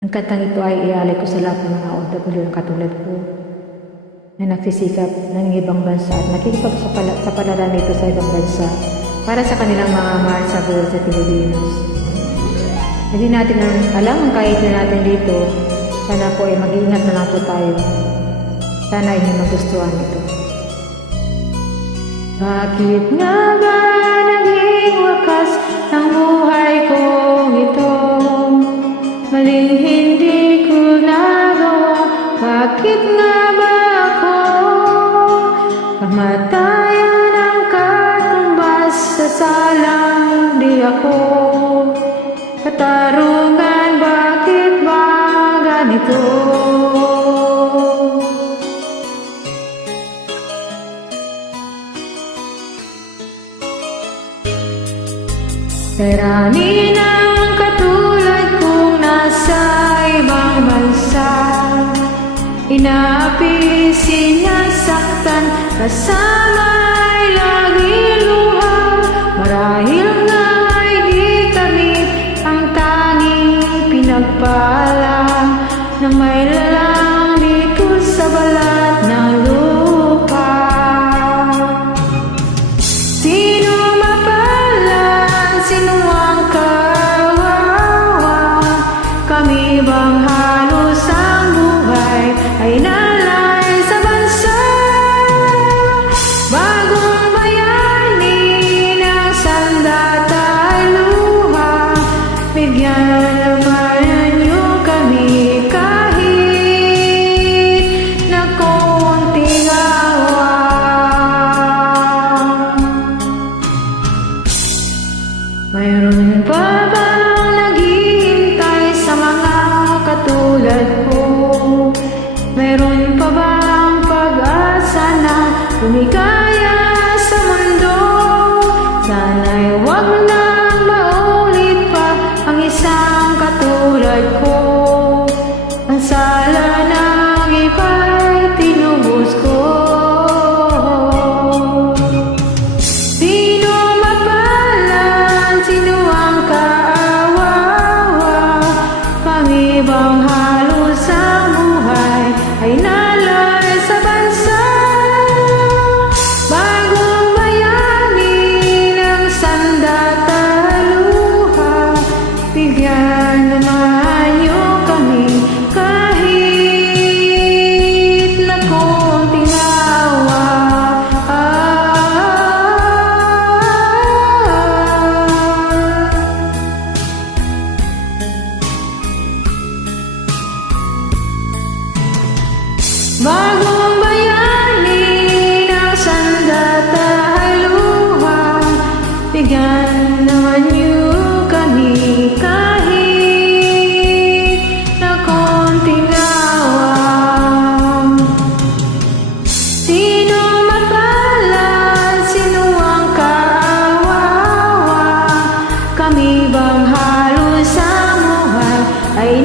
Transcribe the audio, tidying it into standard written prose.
Ang kantang ito ay iaalay ko sa lahat ng mga OFW na katulad ko na nagsisikap ng ibang bansa at nakikipagpalaran nito sa ibang bansa para sa kanilang mga mahal sa buhay sa Pilipinas. Hindi natin alam ang kahit na natin dito. Sana po ay mag-iingat na lang po tayo. Sana ay magustuhan ito. Bakit nga ba naging wakas ang buhay kong ito? Maling hindi ko nagawa. Bakit nga ba ako kamatayan ang katumbas sa salang di ako? Katarungan, bakit ba ganito? Karami ng katulad kong nasa ibang bansa, inaapi, sinasaktan, kasama'y lagi luha. Marahil nga ay di kami ang tanging pinagpala na may lalang dito sa balat ng lupa. Sino mapalan, sino ang kawawa? Kami bang halos ang buhay ay nalay sa bansa? Bagong bayani ng sandata ay luha. Bigyan naman niyo kami kahit na konting awa. Mayroon pa bang naghihintay sa mga katulad ko? Mayroon pa bang pag-asa na lumikaya sa mundo? Sana'y wag nang maulit pa ang isang katulad ko. Ang sala ng iba'y tinubos ko. Sino mapalan, sino ang kaawawa? Kami bang halos ang buhay ay nalay sa bansa? Bagong bayani ng sandata luha. Bigyan naman niyo kami kahit na konting awa. Bagong bayani ng sandata luha. Bigyan naman niyo kami kahit na konting awa. Sino mapalan, sino ang kaawawa? Kami bang halos ang buhay ay